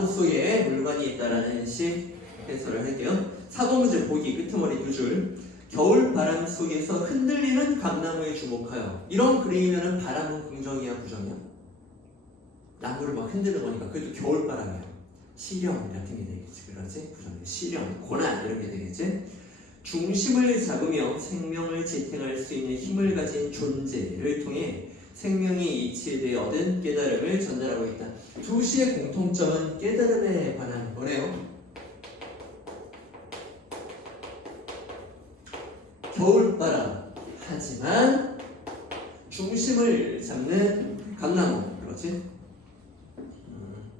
나무 속에 물건이 있다라는 식 해설을 할게요. 사고 문제 보기 끄트머리 두 줄. 겨울 바람 속에서 흔들리는 감나무에 주목하여. 이런 그림이면은 바람은 긍정이야 부정이야? 나무를 막 흔드는 거니까 그래도 겨울 바람이야. 시련 같은 게 되겠지. 그렇지? 부정이 시련, 고난 이런 게 되겠지. 중심을 잡으며 생명을 지탱할 수 있는 힘을 가진 존재를 통해 생명이 이치에 얻은 깨달음을 전달하고 있다. 두 시의 공통점은 깨달음에 관한 거네요. 겨울바람 하지만 중심을 잡는 감나무 그렇지? 음.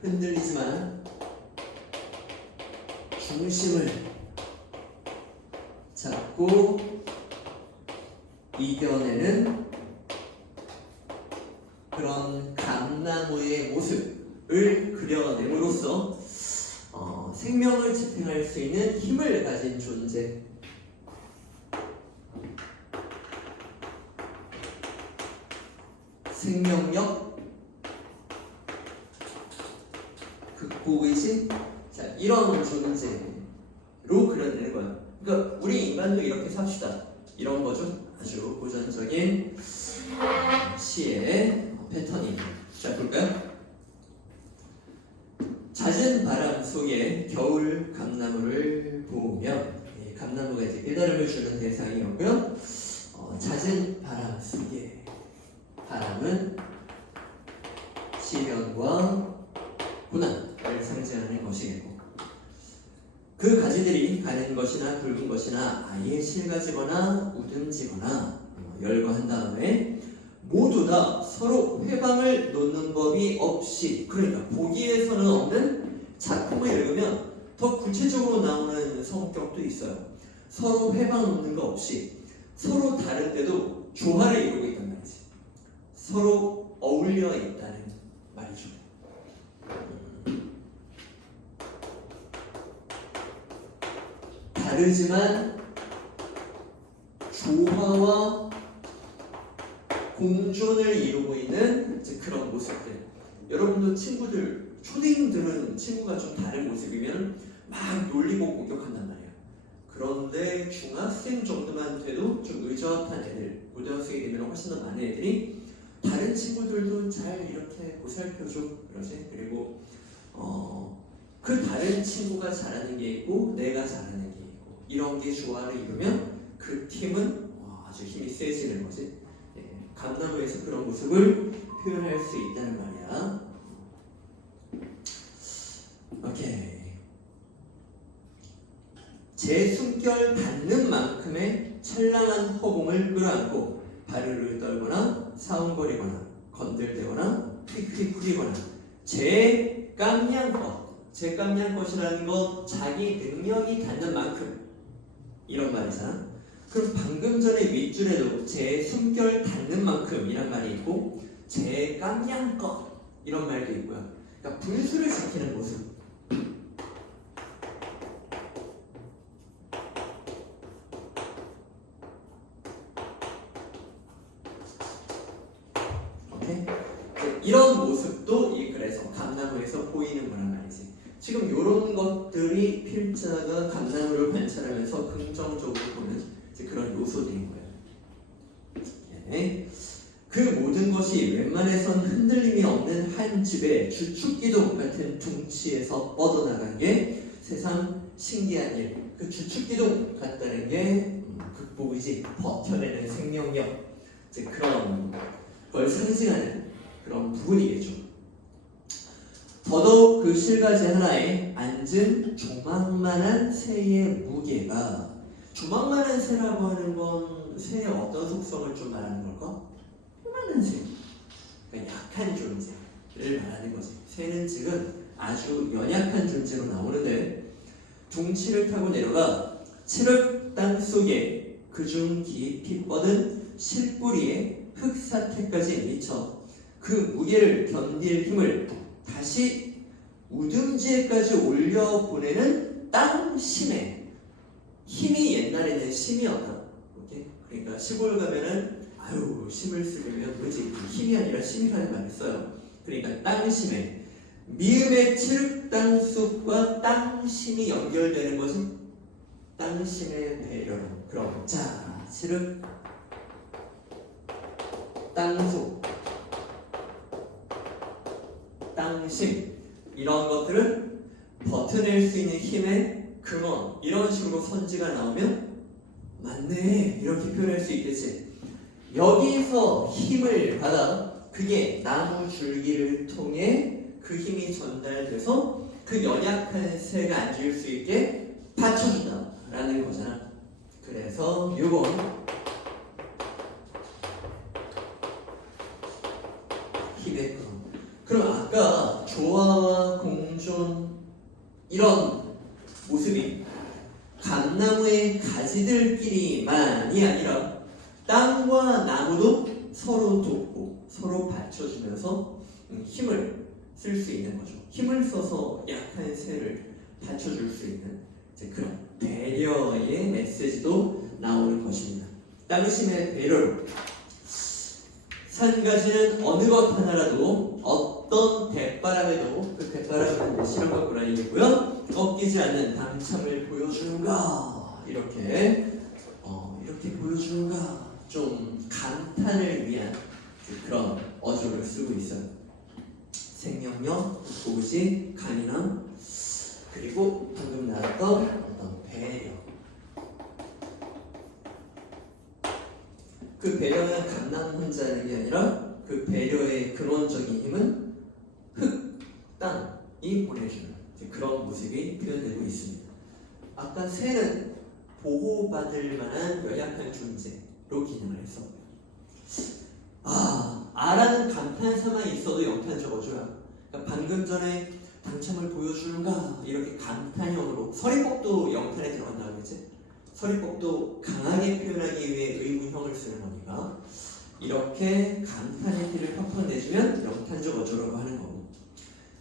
흔들리지만 중심을 잡고 이겨내는 그런 감나무의 모습을 그려냄으로써 어, 생명을 지탱할 수 있는 힘을 가진 존재. 생명력, 극복의식, 자 이런 존재로 그려내는 거야. 그러니까 우리 인간도 이렇게 삽시다. 이런 거죠. 아주 고전적인 시의 패턴이. 자 볼까요? 잦은 바람 속에 겨울 감나무를 보며 예, 감나무가 이제 깨달음을 주는 대상이었고요. 어, 잦은 바람 속에 바람은 시련과 고난을 상징하는 것이겠고 그 가지들이 가는 것이나 굵은 것이나 아예 실가지거나 우듬지거나 어, 열거한 다음에 모두 다 서로 회방을 놓는 법이 없이 그러니까 보기에서는 없는 작품을 읽으면 더 구체적으로 나오는 성격도 있어요. 서로 회방 놓는 거 없이 서로 다른 데도 조화를 이루고 있단 말이지. 서로 어울려 있다는 말이죠. 다르지만 조화와 공존을 이루고 있는 그런 모습들. 여러분도 친구들, 초딩들은 친구가 좀 다른 모습이면 막 놀리고 공격한단 말이야. 그런데 중학생 정도만 돼도 좀 의젓한 애들, 고등학생이 되면 훨씬 더 많은 애들이 다른 친구들도 잘 이렇게 보살펴줘. 그러지? 그리고 어, 그 다른 친구가 잘하는 게 있고 내가 잘하는 게 있고 이런 게 조화를 이루면 그 팀은 와, 아주 힘이 세지는 거지. 예, 감나무에서 그런 모습을 표현할 수 있다는 말이야. 오케이. 제 숨결 닿는 만큼의 찬란한 허공을 끌어안고 발을 떨거나 사웅거리거나 건들대거나 휙휙 거리거나 제 깜냥것 제 깜냥것이라는 것 자기 능력이 닿는 만큼 이런 말이잖아 그럼 방금 전에 윗줄에도 제 숨결 닿는 만큼이란 말이 있고 제 깜냥것 이런 말도 있고요 그러니까 분수를 지키는 모습? 이제 이런 모습도 이 그래서 감나무에서 보이는 거란 말이지. 지금 이런 것들이 필자가 감나무를 관찰하면서 긍정적으로 보는 그런 요소들인 거예요. 예. 그 모든 것이 웬만해선 흔들림이 없는 한 집의 주축기둥 같은 둥치에서 뻗어나간 게 세상 신기한 일. 그 주축기둥 같다는 게 음, 극복이지 버텨내는 생명력. 이제 그런 걸 상징하는 그런 부분이겠죠. 더더욱 그 실가지 하나에 앉은 조망만한 새의 무게가 조망만한 새라고 하는 건 새의 어떤 속성을 좀 말하는 걸까? 조만한 새, 그러니까 약한 존재를 말하는 거지. 새는 지금 아주 연약한 존재로 나오는데 둥치를 타고 내려가 칠흑 땅 속에 그중 깊이 뻗은 실뿌리에 흙사태까지 미쳐 그 무게를 견딜 힘을 다시 우등지에까지 올려보내는 땅 심의 힘이 옛날에는 심이었다. 오케이? 그러니까 시골 가면은 아유 힘을 쓰려면 그지 힘이 아니라 심이라는 말을 써요. 그러니까 땅심에 미음의 칠흑 땅숲과 땅심이 연결되는 것은 땅심의 배려로. 그럼 자 칠흑 땅속 땅심 이런 것들은 버텨낼 수 있는 힘의 근원 이런 식으로 선지가 나오면 맞네. 이렇게 표현할 수 있겠지. 여기서 힘을 받아 그게 나무 줄기를 통해 그 힘이 전달돼서 그 연약한 새가 앉을 수 있게 받쳐준다 라는 거잖아. 그래서 요건 힘의 근원 그럼 아까 조화와 공존 이런 모습이 감나무의 가지들끼리만이 아니라 땅과 나무도 서로 돕고 서로 받쳐주면서 음, 힘을 쓸 수 있는 거죠. 힘을 써서 약한 새를 받쳐줄 수 있는 그런 배려의 메시지도 나오는 것입니다. 땅심의 배려로 산 가지는 어느 것 하나라도 어떤 대바람에도 그 대바람은 실험과 고라니겠고요. 꺾이지 않는 당참을 보여주는가 이렇게 어, 이렇게 보여주는가 좀 감탄을 위한 그런 어조를 쓰고 있어요. 생명력, 도시, 강인함 그리고 방금 나왔던 어떤 배려 그 배려는 감나무 혼자 하는 게 아니라 그 배려의 근원적인 힘은 흙, 땅이 보내주는 그런 모습이 표현되고 있습니다. 아까 새는 보호받을 만한 연약한 존재로 기능을 했었고요. 아, 아라는 감탄사만 있어도 영탄 적어줘야. 그러니까 방금 전에 당첨을 보여주는가 이렇게 감탄형으로 서리법도 영탄에 들어간다 그랬지? 서리법도 강하게 표현하기 위해 의문형을 쓰는 거니까 이렇게 감탄의 티를 팍팍 내주면 영탄적 어조라고 하는 거고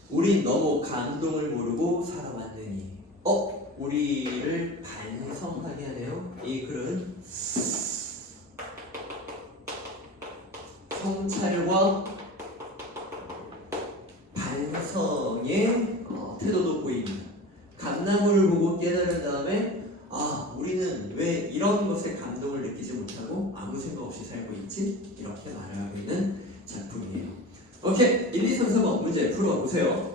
우린 너무 감동을 모르고 살아왔느니 어? 우리를 반성하게 하네요 이 글은 성찰과 반성의 어, 태도도 보입니다 감나무를 보고 깨달은 다음에 아, 우리는 왜 이런 것에 감동을 느끼지 못하고 아무 생각 없이 살고 있지? 이렇게 말을 하고 있는 작품이에요. 오케이, 1, 2, 3, 4번 문제 풀어보세요.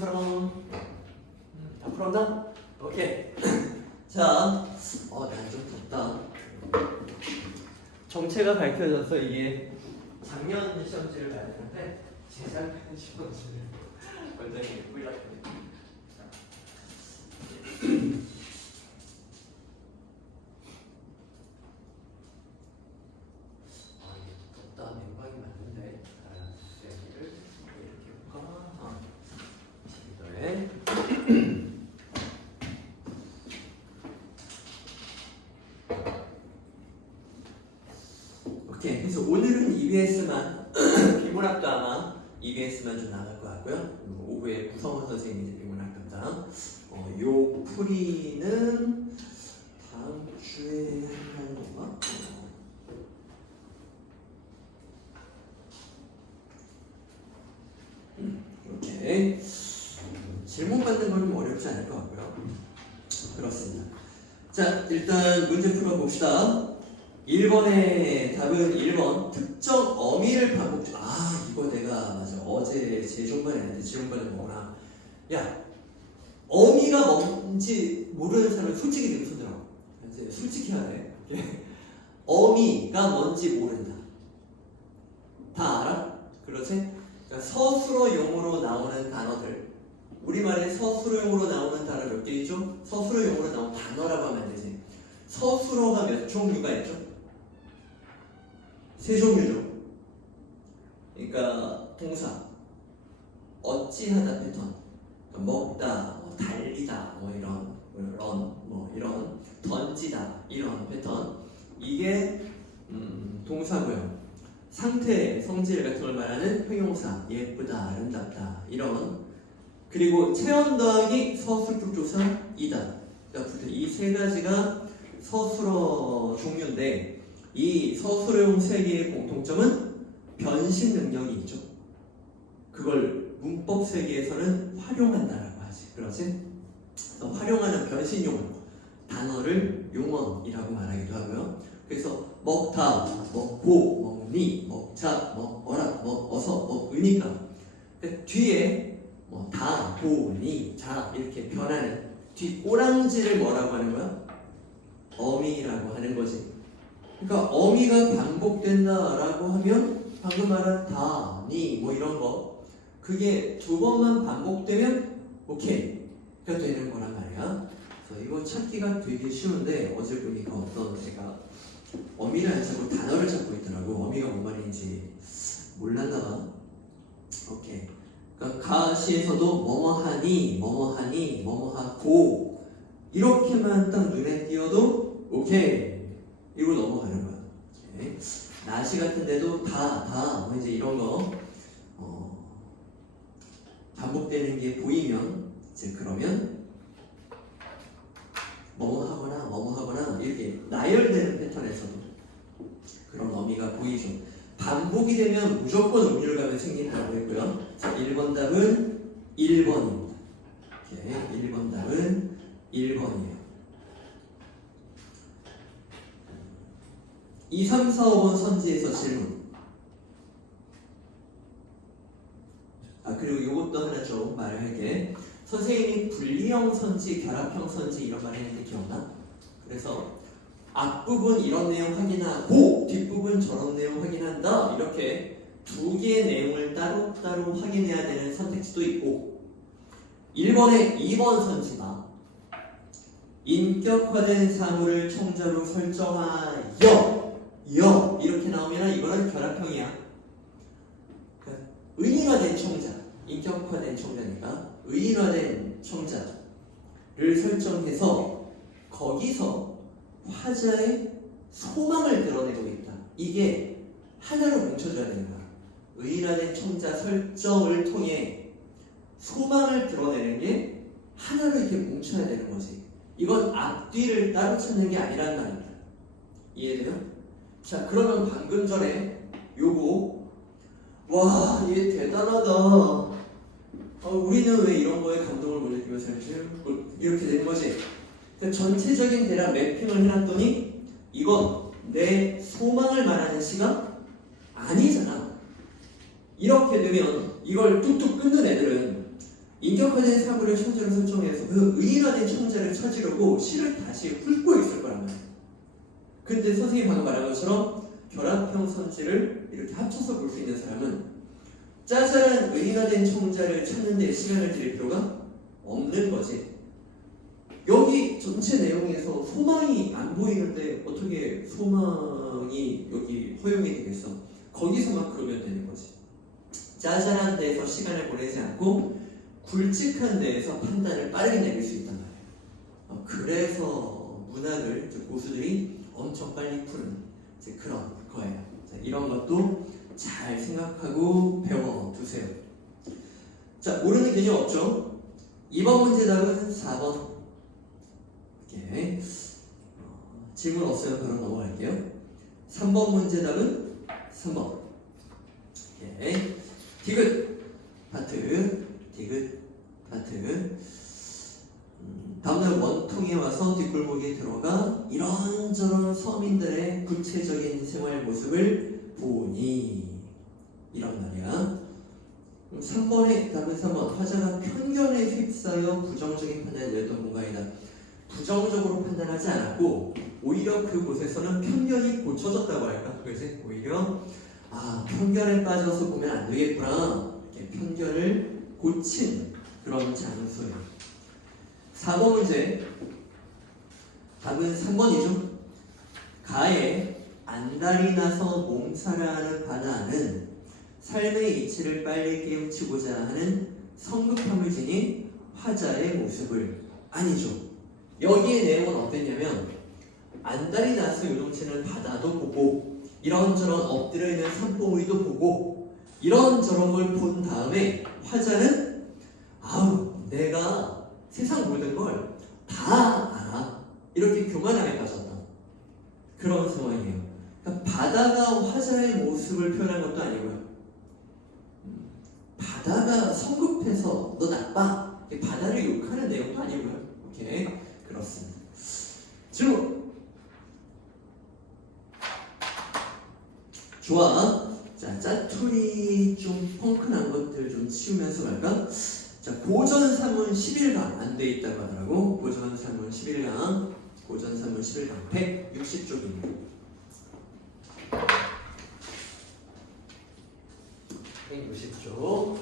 사람? 음, 다 풀었나? 오케이. 자, 어, 난좀 덥다. 정체가 밝혀져서 이게 작년 시험지를 봤는데 재작년 시험지를 완전히 뿌리라. 그래서 오늘은 EBS만 비문학도 아마 EBS만 좀 나갈 것 같고요 그리고 오후에 구성원 선생님이 이제 비문학 담당 어, 요 풀이는 다음 주에 하는 건가? 어. 음, 이렇게 질문 받는 거는 뭐 어렵지 않을 것 같고요 그렇습니다 자 일단 문제 풀어봅시다 1번의 답은 1번 특정 어미를 반복 아 이거 내가 맞아 어제 재종반에 했는데 재종반에 뭐나 야 어미가 뭔지 모르는 사람은 솔직히 지금 손들어 이제 솔직히 이렇게. 어미가 뭔지 모른다 다 알아? 그렇지? 그러니까 서술어용으로 나오는 단어들 우리말에 서술어용으로 나오는 단어 몇 개 있죠? 서술어용으로 나오는 단어라고 하면 되지 서술어가 몇 종류가 있죠? 세 종류죠. 그러니까 동사 어찌하다 패턴 그러니까 먹다, 뭐 달리다, 뭐 이런 런, 뭐 이런 던지다 이런 패턴 이게 음, 동사고요. 상태, 성질 같은 걸 말하는 형용사 예쁘다, 아름답다 이런 그리고 체험 더하기 서술적 조사 이다. 그러니까 이세 가지가 서술어 종류인데 이 서술형 세 개의 공통점은 변신 능력이 있죠. 그걸 문법 세계에서는 활용한다라고 하지. 그래서 활용하는 변신 용어, 단어를 용언이라고 말하기도 하고요. 그래서 먹다, 먹고, 먹니, 먹자, 먹어라, 먹어서, 먹으니까 그 뒤에 뭐 다, 도, 니, 자 이렇게 변하는 뒤 꼬랑지를 뭐라고 하는 거야? 어미라고 하는 거지. 그러니까 어미가 반복된다라고 하면 방금 말한 다, 니, 뭐 이런 거 그게 두 번만 반복되면 오케이 가 되는 거란 말이야. 그래서 이거 찾기가 되게 쉬운데 어제 보니까 어떤 애가 어미를 안 찾고 단어를 찾고 있더라고. 어미가 뭔 말인지 몰랐나 봐. 오케이. 그러니까 가시에서도 뭐뭐하니, 뭐뭐하니, 뭐뭐하고 이렇게만 딱 눈에 띄어도 오케이 이거 넘어가는 거야. 오케이. 나시 같은데도 다, 다, 뭐 이제 이런 거 어, 반복되는 게 보이면 이제 그러면 뭐뭐 하거나 뭐뭐 하거나 이렇게 나열되는 패턴에서도 그런 어미가 보이죠. 반복이 되면 무조건 음률감이 생긴다고 했고요. 자, 1번 답은 1번입니다. 오케이, 1번 답은 1번이에요. 2, 3, 4, 5번 선지에서 질문. 아 그리고 이것도 하나 좀 말할게. 선생님이 분리형 선지, 결합형 선지 이런 말 했는데 기억나? 그래서 앞부분 이런 내용 확인하고 뒷부분 저런 내용 확인한다 이렇게 두 개의 내용을 따로따로 확인해야 되는 선택지도 있고 1번에 2번 선지가 인격화된 사물을 청자로 설정하여 여 이렇게 나오면 이거는 결합형이야. 그러니까 의인화된 청자, 인격화된 청자니까 의인화된 청자를 설정해서 거기서 화자의 소망을 드러내고 있다. 이게 하나로 뭉쳐져야 되는 거야. 의인화된 청자 설정을 통해 소망을 드러내는 게 하나로 이렇게 뭉쳐야 되는 거지. 이건 앞뒤를 따로 찾는 게 아니란 말입니다. 이해돼요? 자 그러면 방금 전에 요거 와 얘 대단하다. 아, 우리는 왜 이런 거에 감동을 못 느끼며 살지? 이렇게 된 거지? 그러니까 전체적인 대략 매핑을 해놨더니 이건 내 소망을 말하는 시가 아니잖아. 이렇게 되면 이걸 뚝뚝 끊는 애들은 인격화된 사고를 천재로 설정해서 그 의인화된 천재를 찾으려고 시를 다시 훑고 있을 거란 말이야 근데 선생님이 방금 말한 것처럼 결합형 선지를 이렇게 합쳐서 볼 수 있는 사람은 짜잘한 의리가 된 청자를 찾는 데 시간을 들일 필요가 없는 거지. 여기 전체 내용에서 소망이 안 보이는데 어떻게 소망이 여기 허용이 되겠어? 거기서만 그러면 되는 거지. 짜잘한 데에서 시간을 보내지 않고 굵직한 데에서 판단을 빠르게 내릴 수 있단 말이야. 어, 그래서 문학을 고수들이 엄청 빨리 푸는 이제 그런 거예요. 자, 이런 것도 잘 생각하고 배워두세요. 자, 모르는 개념 없죠? 2번 문제 답은 4번. 이렇게 어, 질문 없어요. 바로 넘어갈게요. 3번 문제 답은 3번. 이렇게 디귿 파트 디귿 파트 음, 다음날 원통에 와서 뒷골목에 들어가 이런저런 서민들의 구체적인 생활 모습을 보니 이런 말이야. 3번의 답은 3번 화자가 편견에 휩싸여 부정적인 판단을 내렸던 공간이다. 부정적으로 판단하지 않았고 오히려 그곳에서는 편견이 고쳐졌다고 할까? 그래서 오히려 아 편견에 빠져서 보면 안 되겠구나 이렇게 편견을 고친 그런 장소예요. 4번 문제 답은 3번이죠. 가에 안달이 나서 몸살하는 바다는 삶의 이치를 빨리 깨우치고자 하는 성급함을 지닌 화자의 모습을 아니죠. 여기의 내용은 어땠냐면 안달이 나서 요동치는 바다도 보고 이런저런 엎드려 있는 산봉우리도 보고 이런저런 걸 본 다음에 화자는 아우 내가 세상 모든 걸 다 알아 이렇게 교만함에 빠졌다 그런 상황이에요. 그러니까 바다가 화자의 모습을 표현한 것도 아니고요. 음, 바다가 성급해서 너 나빠 바다를 욕하는 내용도 아니고요. 오케이 그렇습니다. 질문 좋아. 자, 짜투리 좀 펑크난 것들 좀 치우면서 갈까? 자, 고전 산문 11강 안 돼 있다고 하더라고. 고전 산문 11강. 고전 산문 11강 160쪽입니다. 160쪽.